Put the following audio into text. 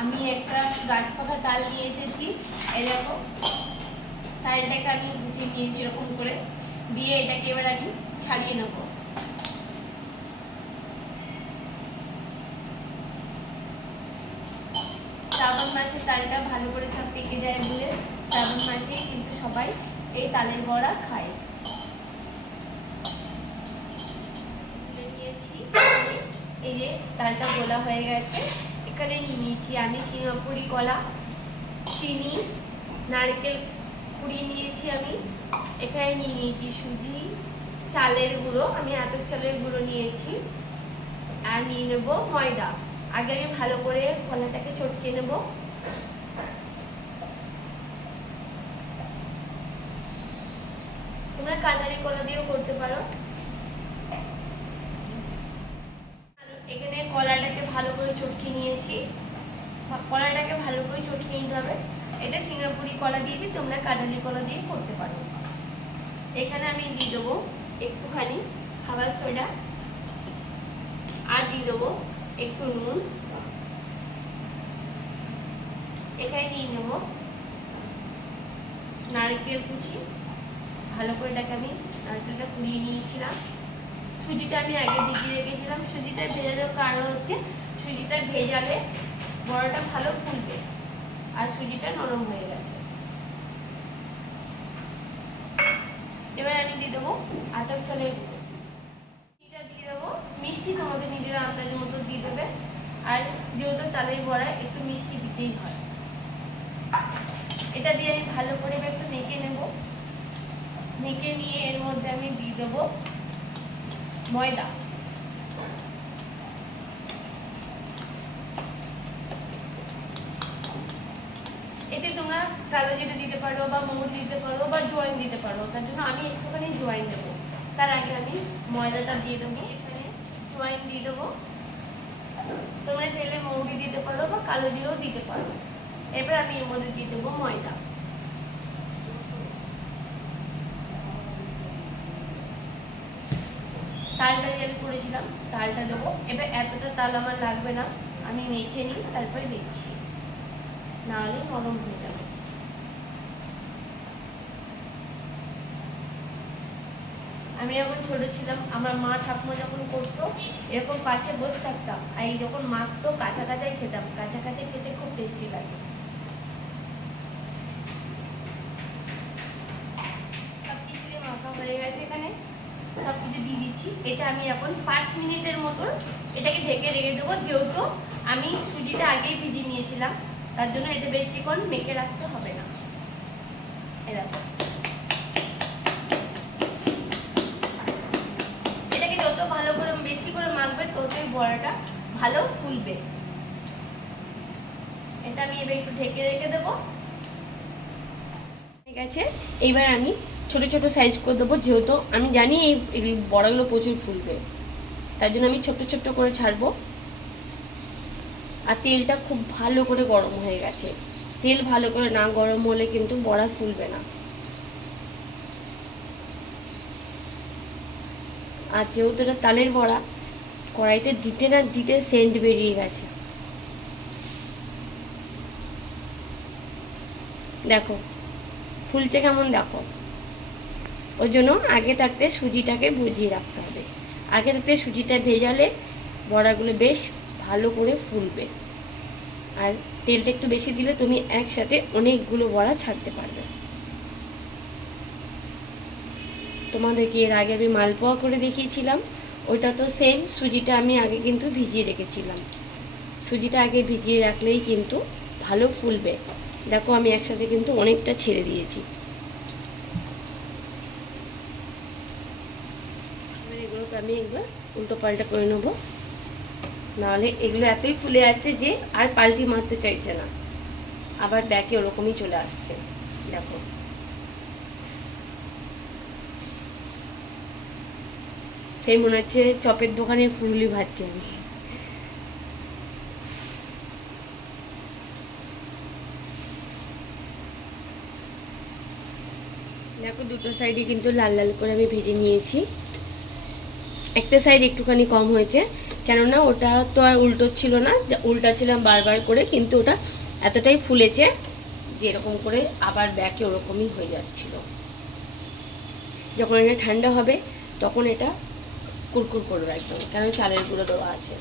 আমি একটা গাছ পাকা তাল নিয়ে এসেছি, এই দেখো তালটাকে আমি গুছিয়ে নিয়েছি এরকম করে দিয়ে এটাকে এবার আমি ছাড়িয়ে নেব। শ্রাবণ মাসে তালটা ভালো করে সব পেকে যায় বলে শ্রাবণ মাসেই কিন্তু সবাই এই তালের বড়া খায়। এই যে তালটা গোলা হয়ে গেছে, এখানে নিয়ে নিচ্ছি আমি সিঙ্গাপুরি কলা, চিনি, নারকেল কুড়িয়ে নিয়েছি আমি, এখানে নিয়ে নিয়েছি সুজি, চালের গুঁড়ো, আমি আতপ চালের গুঁড়ো নিয়েছি, আর নিয়ে নেব ময়দা। আগে আমি ভালো করে কলাটাকে চটকে নেব। তোমরা কাঁঠালি কলা দিয়েও করতে পারো। এখানে কলাটাকে ভালো করে চটকে নিয়েছি, কলাটাকে ভালো করে চটকে নিতে হবে। এটা সিঙ্গাপুরি কলা দিয়েছি, তোমরা কাঁঠালি কলা দিয়ে করতে পারো। এখানে আমি দিয়ে দেবো একটুখানি খাবার সোডা, আর দিয়ে দেবো একটু নুন। এখানে নিয়ে নেব নারকেল কুচি, ভালো করে এটাকে আমি নারকেলটা কুড়িয়ে নিয়েছিলাম। সুজিটা আমি আগে ভিজিয়ে রেখেছিলাম। সুজিটা ভেজানোর কারণ হচ্ছে সুজিটা ভেজালে বড়াটা ভালো ফুলবে, আর সুজিটা নরম হয়ে গেছে। এবার আমি দিয়ে দেবো আতপ চালের গুঁড়ো, দিয়ে দেবো মিষ্টি তোমাদের নিজের আন্দাজের মতো দিয়ে দেবে, আর যেহেতু তালের বড়া একটু মিষ্টি দিতেই হয়। এটা দিয়ে আমি ভালো করে একটু মেখে নেব। মেখে নিয়ে এর মধ্যে আমি দিয়ে দেবো ময়দা। এতে তোমরা কালো জিরে দিতে পারো, বা মৌরি দিতে পারো, বা জোয়াইন দিতে পারো। তার জন্য আমি একটুখানি জোয়াইন দেবো। তার আগে আমি ময়দাটা দিয়ে দেবো, এখানে জোয়াইন দিয়ে দেবো। তোমরা চাইলে মৌরি দিতে পারো বা কালো জিরেও দিতে পারো। এবার আমি এর মধ্যে দিয়ে দেবো ময়দা। তালটা দিয়ে আমি করেছিলাম, তালটা দেবো। এবার এতটা তাল আমার লাগবে না, আমি মেখে নিই তারপরে দিচ্ছি, নাহলে নরম হয়ে যাবে। আমি যখন ছোট ছিলাম, আমার মা ঠাকুমা যখন করতো, এরকম পাশে বসে থাকতাম, আর এই যখন মাখতো কাঁচা কাঁচাই খেতাম। কাঁচা কাঁচা খেতে খুব টেস্টি লাগে। সবকিছু দিয়ে মাখা হয়ে গেছে, এখানে সবকিছু দিয়ে দিচ্ছি। এটা আমি এখন 5 মিনিটের মতন এটাকে ঢেকে রেখে দেবো। যেহেতু আমি সুজিটা আগেই ভিজিয়ে নিয়েছিলাম, তার জন্য এটা বেশিক্ষণ মেখে রাখতে হবে না। এরকম এটাকে যত ভালো করে বেশি করে মাখবে ততই বড়াটা ভালো ফুলবে। এটা আমি এবার একটু ঢেকে রেখে দেবো। ঠিক আছে, এইবার আমি ছোট ছোট সাইজ করে দেবো। যেহেতু আমি জানি এই বড়াগুলো প্রচুর ফুলবে, তাই জন্য আমি ছোট্ট ছোট্ট করে ছাড়বো। আর তেলটা খুব ভালো করে গরম হয়ে গেছে। তেল ভালো করে না গরম হলে কিন্তু বড়া ফুলবে না। আর যেহেতু এটা তালের বড়া, কড়াইতে দিতে না দিতে সেন্ট বেরিয়ে গেছে। দেখো ফুলছে কেমন, দেখো। ওই জন্য আগে থাকতে সুজিটাকে ভিজিয়ে রাখতে হবে। আগে থাকতে সুজিটা ভেজালে বড়াগুলো বেশ ভালো করে ফুলবে। আর তেলটা একটু বেশি দিলে তুমি একসাথে অনেকগুলো বড়া ছাড়তে পারবে। তোমাদেরকে এর আগে আমি মালপোয়া করে দেখিয়েছিলাম, ওইটা তো সেম। সুজিটা আমি আগে কিন্তু ভিজিয়ে রেখেছিলাম। সুজিটা আগে ভিজিয়ে রাখলেই কিন্তু ভালো ফুলবে। দেখো আমি একসাথে কিন্তু অনেকটা ছেড়ে দিয়েছি। এবার এগুলোকে আমি একবার উল্টো পাল্টা করে নেবো, নাহলে এগুলো এতই ফুলে যাচ্ছে যে আর পাল্টি মারতে চাইছে না, আবার ব্যাকে ওরকমই চলে আসছে। দেখো সেই মনে হচ্ছে চপের দোকানের ফুলুলি ভাজছি আমি। দেখো দুটো সাইডে কিন্তু লাল লাল করে আমি ভেজে নিয়েছি। একটা সাইড একটুখানি কম হয়েছে, কেননা ওটা তো আর উল্টো ছিল না, উল্টা ছিলাম বারবার করে, কিন্তু ওটা এতটাই ফুলেছে যে এরকম করে আবার ব্যাকে ওরকমই হয়ে যাচ্ছিল। যখন এটা ঠান্ডা হবে তখন এটা কুরকুর করবে একদম, কারণ চালের গুঁড়ো দেওয়া আছে।